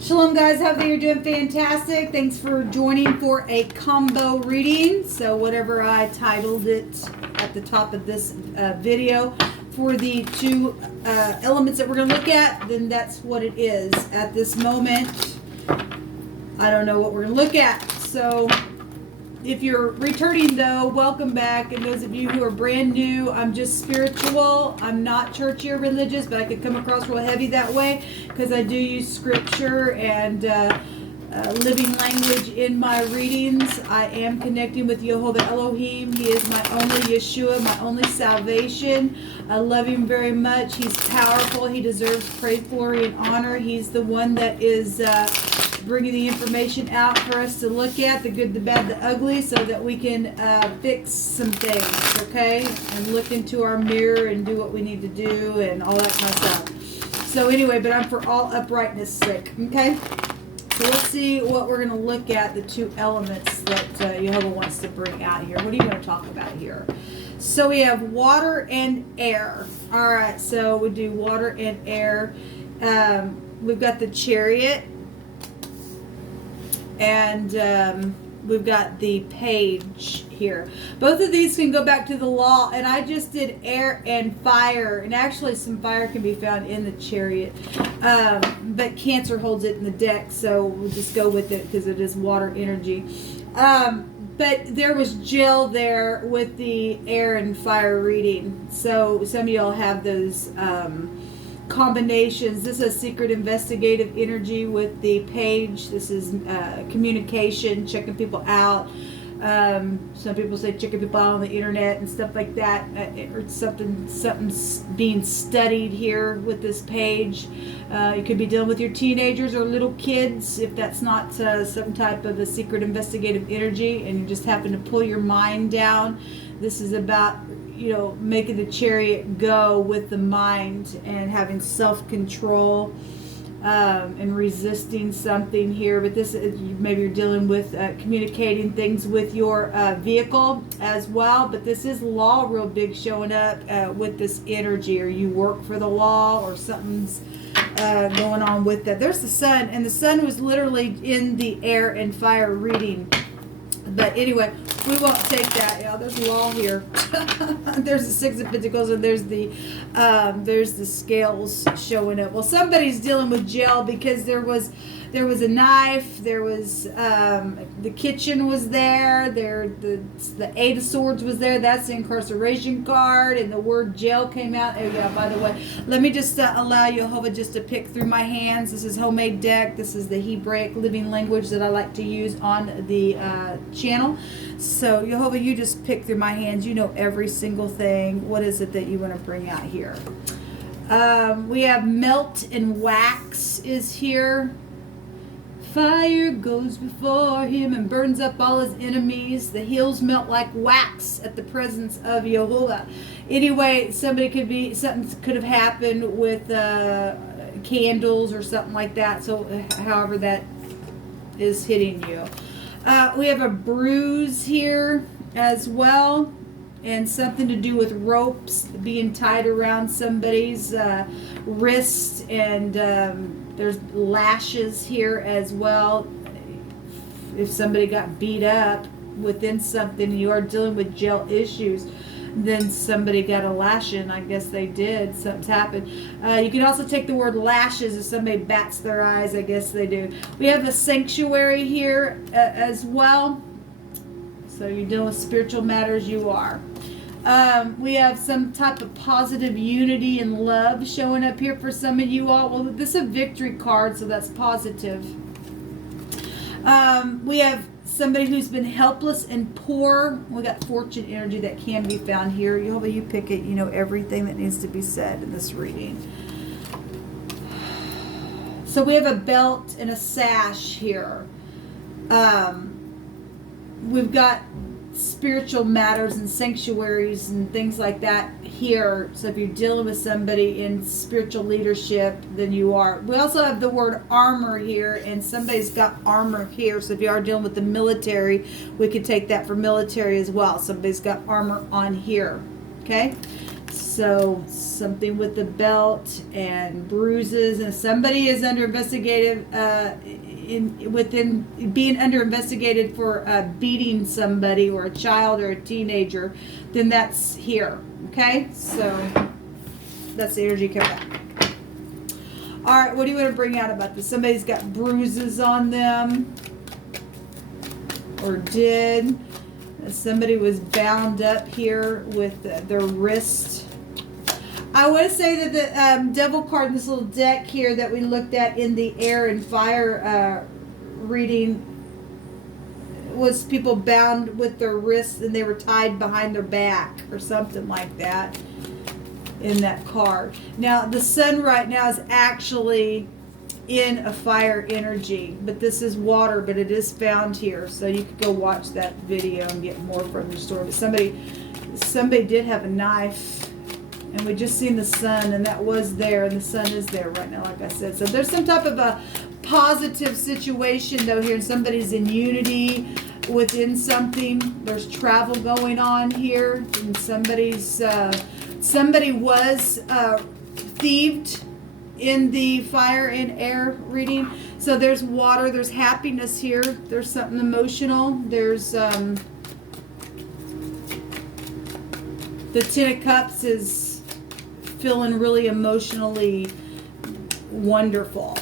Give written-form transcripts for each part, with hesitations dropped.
Shalom guys, hope that you're doing fantastic. Thanks for joining for a combo reading. So whatever I titled it at the top of this video for the two elements that we're going to look at, then that's what it is at this moment. I don't know what we're going to look at. So if you're returning though, welcome back. And those of you who are brand new, I'm just spiritual. I'm not churchy or religious, but I could come across real heavy that way because I do use scripture and living language in my readings. I am connecting with Jehovah Elohim. He is my only Yeshua, my only salvation. I love him very much. He's powerful. He deserves praise, glory, and honor. He's the one that is bringing the information out for us to look at, the good, the bad, the ugly, so that we can fix some things, okay? And look into our mirror and do what we need to do and all that kind of stuff. So anyway, but I'm for all uprightness sake, okay? So let's see what we're going to look at, the two elements that Jehovah wants to bring out here. What are you going to talk about here? So we have water and air. All right, so we do water and air. We've got the Chariot. And we've got the Page here. Both of these can go back to the law, and I just did air and fire, and actually some fire can be found in the Chariot, but Cancer holds it in the deck, so we'll just go with it because it is water energy. But there was Jill there with the air and fire reading, so some of y'all have those combinations. This is secret investigative energy with the Page. This is communication, checking people out. Some people say checking people out on the internet and stuff like that. Or something's being studied here with this Page. You could be dealing with your teenagers or little kids if that's not some type of a secret investigative energy and you just happen to pull your mind down. This is about making the Chariot go with the mind and having self-control and resisting something here. But this is, maybe you're dealing with communicating things with your vehicle as well. But this is law real big showing up with this energy, or you work for the law, or something's going on with that. There's the Sun, and the Sun was literally in the air and fire reading. But anyway, we won't take that. Yeah, there's law here. There's the Six of Pentacles, and there's the scales showing up. Well, somebody's dealing with Jill because there was a knife. There was the kitchen was there. The Eight of Swords was there. That's the incarceration card, and the word jail came out. Oh yeah, by the way, let me just allow Jehovah just to pick through my hands. This is homemade deck. This is the Hebraic living language that I like to use on the channel. So Jehovah, you just pick through my hands. You know every single thing. What is it that you want to bring out here? We have melt and wax is here. Fire goes before him and burns up all his enemies. The hills melt like wax at the presence of Jehovah. Anyway, something could have happened with candles or something like that. So however that is hitting you. We have a bruise here as well, and something to do with ropes being tied around somebody's wrist, and there's lashes here as well. If somebody got beat up within something and you are dealing with jail issues, then somebody got a lashing. I guess they did. Something's happened. You can also take the word lashes if somebody bats their eyes. I guess they do. We have the sanctuary here as well. So you're dealing with spiritual matters. You are. We have some type of positive unity and love showing up here for some of you all. Well, this is a victory card, so that's positive. We have somebody who's been helpless and poor. We got fortune energy that can be found here. You pick it. You know everything that needs to be said in this reading. So we have a belt and a sash here. We've got spiritual matters and sanctuaries and things like that here. So if you're dealing with somebody in spiritual leadership, then you are. We also have the word armor here, and somebody's got armor here. So if you are dealing with the military, we could take that for military as well. Somebody's got armor on here. Okay. So something with the belt and bruises, and somebody is under investigative being under investigated for beating somebody or a child or a teenager, then that's here. Okay, so that's the energy coming out. All right, what do you want to bring out about this? Somebody's got bruises on them, or did. Somebody was bound up here with their wrist. I want to say that the devil card in this little deck here that we looked at in the air and fire reading was people bound with their wrists and they were tied behind their back or something like that in that card. Now, the sun right now is actually in a fire energy, but this is water, but it is found here, so you could go watch that video and get more from the story. But somebody did have a knife, and we just seen the sun, and that was there, and the sun is there right now, like I said. So there's some type of a positive situation though here, and somebody's in unity within something. There's travel going on here, and somebody was thieved in the fire and air reading. So there's water, there's happiness here, there's something emotional, there's the Ten of Cups is feeling really emotionally wonderful.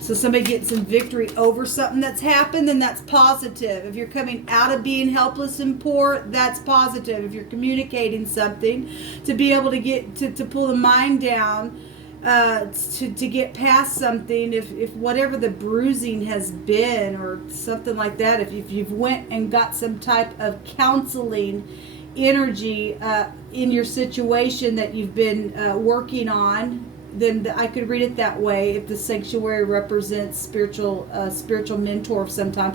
So somebody getting some victory over something that's happened, then that's positive. If you're coming out of being helpless and poor, that's positive. If you're communicating something, to be able to get to pull the mind down, to get past something, if whatever the bruising has been or something like that, if you've went and got some type of counseling energy in your situation that you've been working on, then I could read it that way. If the sanctuary represents spiritual mentor of some type,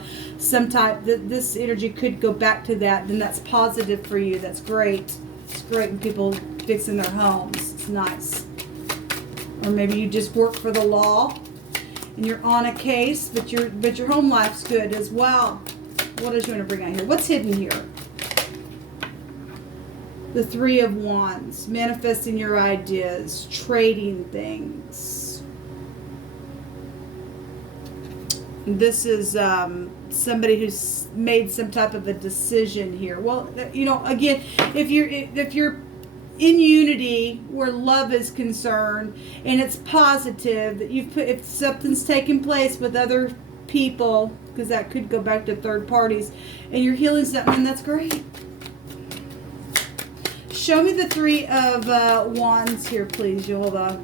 this energy could go back to that. Then that's positive for you. That's great. It's great when people fixing their homes. It's nice. Or maybe you just work for the law and you're on a case, but your home life's good as well. What else you want to bring out here? What's hidden here? The Three of Wands, manifesting your ideas, trading things. This is somebody who's made some type of a decision here. Well, you know, again, if you're in unity where love is concerned and it's positive that you've put, if something's taking place with other people, because that could go back to third parties, and you're healing something, that's great. Show me the Three of Wands here, please, Jehovah.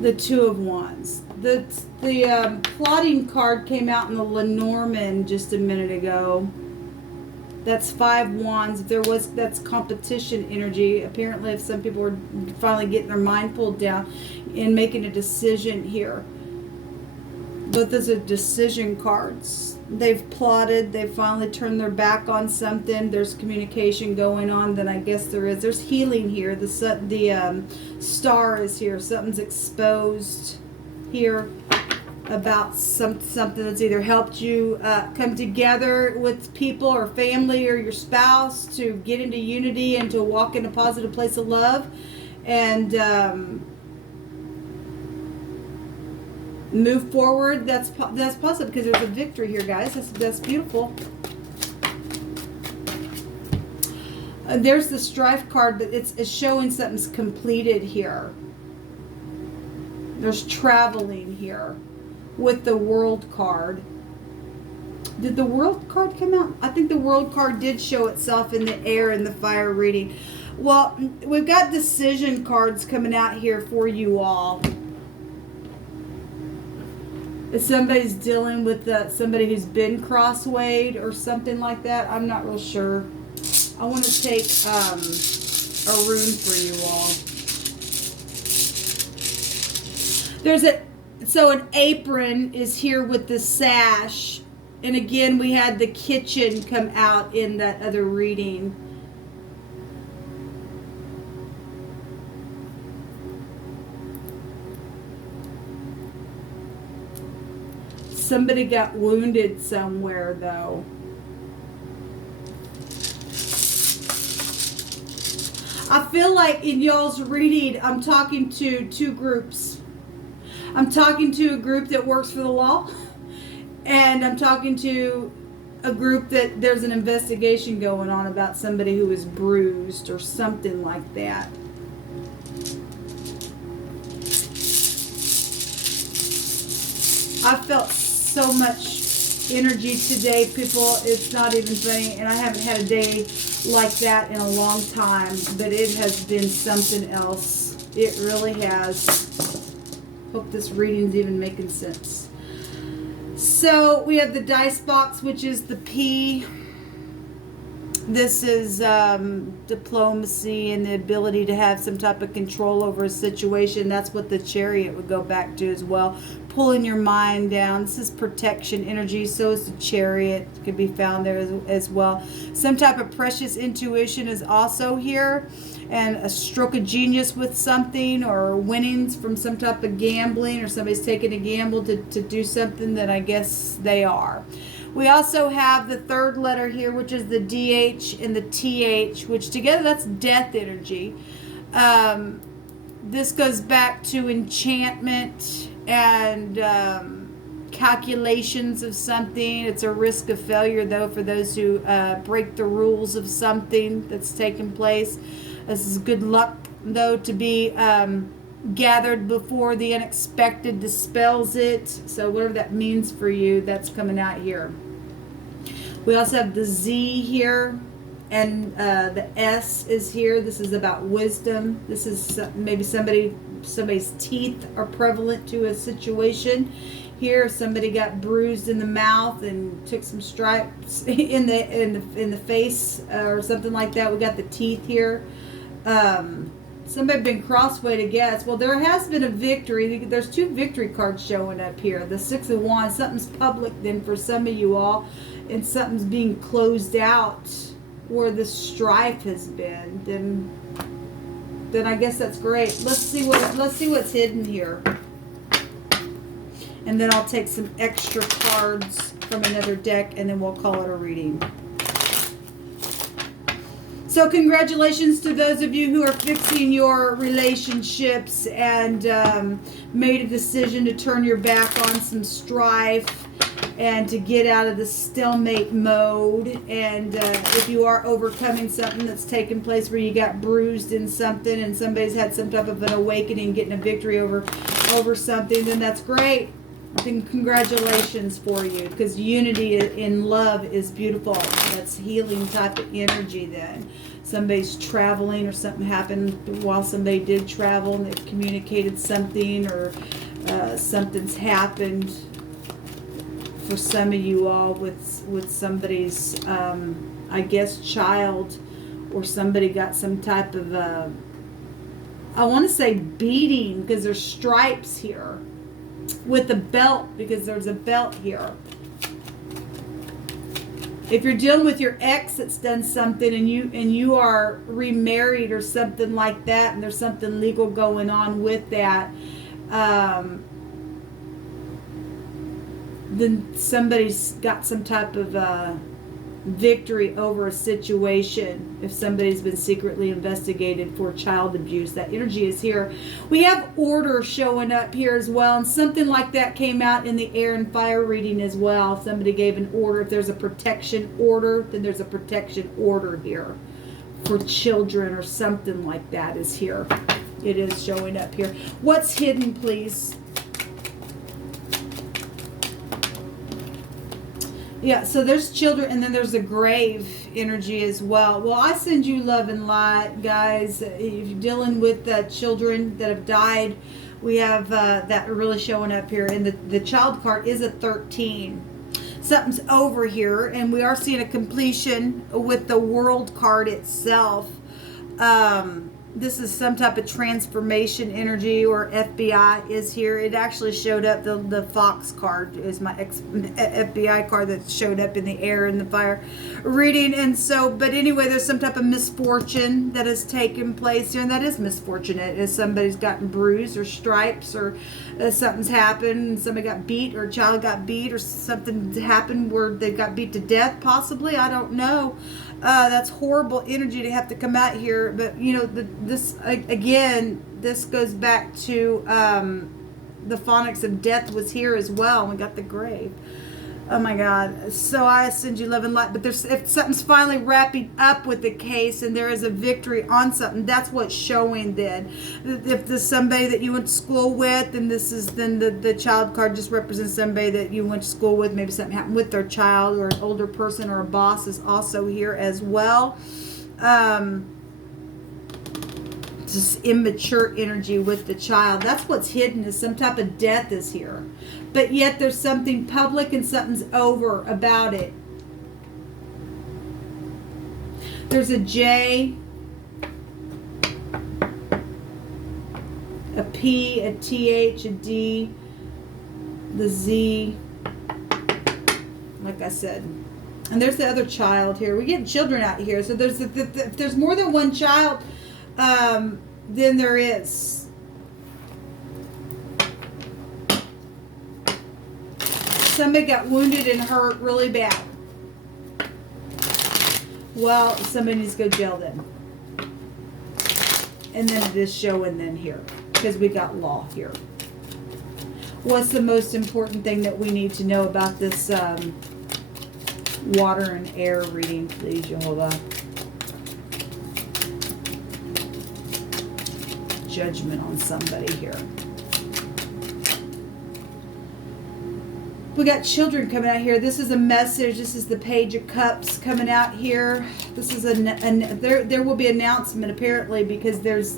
The Two of Wands. The plotting card came out in the Lenormand just a minute ago. That's Five Wands. That's competition energy. Apparently, if some people are finally getting their mind pulled down and making a decision here. But those are decision cards. They've plotted. They've finally turned their back on something. There's communication going on. Then I guess there's healing here. The star is here. Something's exposed here about something that's either helped you come together with people or family or your spouse to get into unity and to walk in a positive place of love, and move forward. That's positive because there's a victory here, guys. That's beautiful. There's the strife card, but it's showing something's completed here. There's traveling here with the world card. Did the world card come out? I think the world card did show itself in the air in the fire reading. Well, we've got decision cards coming out here for you all. If somebody's dealing with somebody who's been crosswayed or something like that, I'm not real sure. I want to take a rune for you all. So an apron is here with the sash, and again we had the kitchen come out in that other reading. Somebody got wounded somewhere, though. I feel like in y'all's reading, I'm talking to two groups. I'm talking to a group that works for the law, and I'm talking to a group that there's an investigation going on about somebody who is bruised or something like that. I felt so much energy today, people. It's not even funny, and I haven't had a day like that in a long time, but it has been something else. It really has. Hope this reading's even making sense. So we have the dice box, which is the P. This is diplomacy and the ability to have some type of control over a situation. That's what the Chariot would go back to as well. Pulling your mind down. This is protection energy. So is the Chariot. It could be found there as well. Some type of precious intuition is also here. And a stroke of genius with something, or winnings from some type of gambling, or somebody's taking a gamble to do something that I guess they are. We also have the third letter here, which is the DH and the TH, which together that's death energy. This goes back to enchantment and calculations of something. It's a risk of failure, though, for those who break the rules of something that's taken place. This is good luck, though, to be gathered before the unexpected dispels it. So whatever that means for you, that's coming out here. We also have the Z here, and the S is here. This is about wisdom. This is maybe somebody's teeth are prevalent to a situation. Here, somebody got bruised in the mouth and took some stripes in the face or something like that. We got the teeth here. Somebody been crossway, I guess. Well, there has been a victory. There's two victory cards showing up here. The Six of Wands. Something's public then for some of you all, and something's being closed out where the strife has been. Then I guess that's great. Let's see what's hidden here. And then I'll take some extra cards from another deck, and then we'll call it a reading. So congratulations to those of you who are fixing your relationships and made a decision to turn your back on some strife and to get out of the stalemate mode. And if you are overcoming something that's taken place where you got bruised in something and somebody's had some type of an awakening, getting a victory over something, then that's great. Congratulations for you, because unity in love is beautiful. That's healing type of energy then. Somebody's traveling or something happened while somebody did travel and they've communicated something, or something's happened for some of you all with somebody's, I guess, child, or somebody got some type of, I want to say beating, because there's stripes here. With a belt, because there's a belt here. If you're dealing with your ex that's done something and you are remarried or something like that, and there's something legal going on with that, then somebody's got some type of victory over a situation. If somebody's been secretly investigated for child abuse, that energy is here. We have order showing up here as well, and something like that came out in the air and fire reading as well. Somebody gave an order. If there's a protection order, then there's a protection order here for children or something like that is here. It is showing up here. What's hidden, please? Yeah, so there's children, and then there's a grave energy as well. Well, I send you love and light, guys. If you're dealing with children that have died, we have that really showing up here. And the child card is a 13. Something's over here, and we are seeing a completion with the world card itself. This is some type of transformation energy, or FBI is here. It actually showed up, the Fox card is my FBI card that showed up in the air in the fire reading. And so, but anyway, there's some type of misfortune that has taken place here, and that is misfortunate. If somebody's gotten bruised or stripes, or something's happened, somebody got beat, or a child got beat, or something happened where they got beat to death, possibly, I don't know. That's horrible energy to have to come out here. But, you know, this goes back to the phonics of death was here as well. We got the grave. Oh my God. So I send you love and light. But if something's finally wrapping up with the case and there is a victory on something, that's what's showing then. If there's somebody that you went to school with, then the child card just represents somebody that you went to school with. Maybe something happened with their child, or an older person, or a boss is also here as well. Just immature energy with the child. That's what's hidden, is some type of death is here. But yet there's something public and something's over about it. There's a J, a P, a TH, a D, the Z, like I said. And there's the other child here. We get children out here. So if there's more than one child, then there is. Somebody got wounded and hurt really bad. Well, somebody needs to go jail then. And then it is showing then here, because we got law here. What's the most important thing that we need to know about this water and air reading, please, Jehovah? Judgment on somebody here. We got children coming out here. This is a message. This is the Page of Cups coming out here. This is there will be announcement apparently, because there's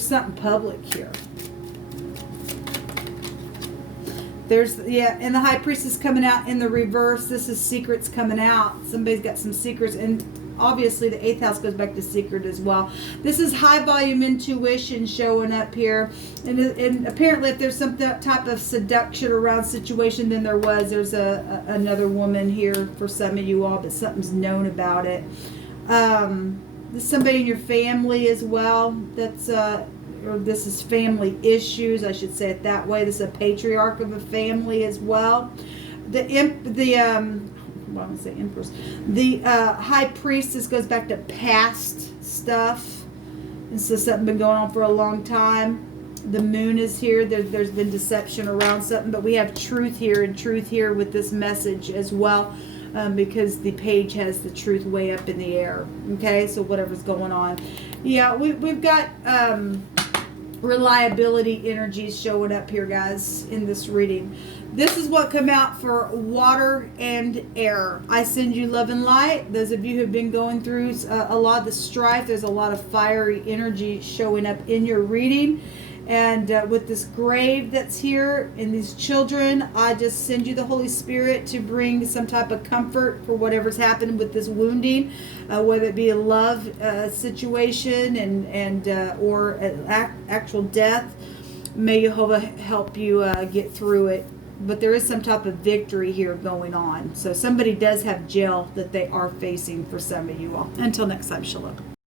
something public here. And the High Priestess coming out in the reverse. This is secrets coming out. Somebody's got some secrets, and obviously the 8th house goes back to secret as well. This is high volume intuition showing up here. And apparently if there's some type of seduction around situation, then there's another woman here for some of you all, but something's known about it. There's somebody in your family as well that's or this is family issues, I should say it that way. This is a patriarch of a family as well. Empress. The High Priestess goes back to past stuff, and so something been going on for a long time. The Moon is here. There's been deception around something, but we have truth here, and truth here with this message as well, because the Page has the truth way up in the air. Okay, so whatever's going on, yeah, we've got reliability energies showing up here, guys, in this reading. This is what come out for water and air. I send you love and light. Those of you who have been going through a lot of the strife, there's a lot of fiery energy showing up in your reading. And with this grave that's here and these children, I just send you the Holy Spirit to bring some type of comfort for whatever's happened with this wounding, whether it be a love situation or an actual death. May Jehovah help you get through it. But there is some type of victory here going on. So somebody does have jail that they are facing for some of you all. Until next time, shalom.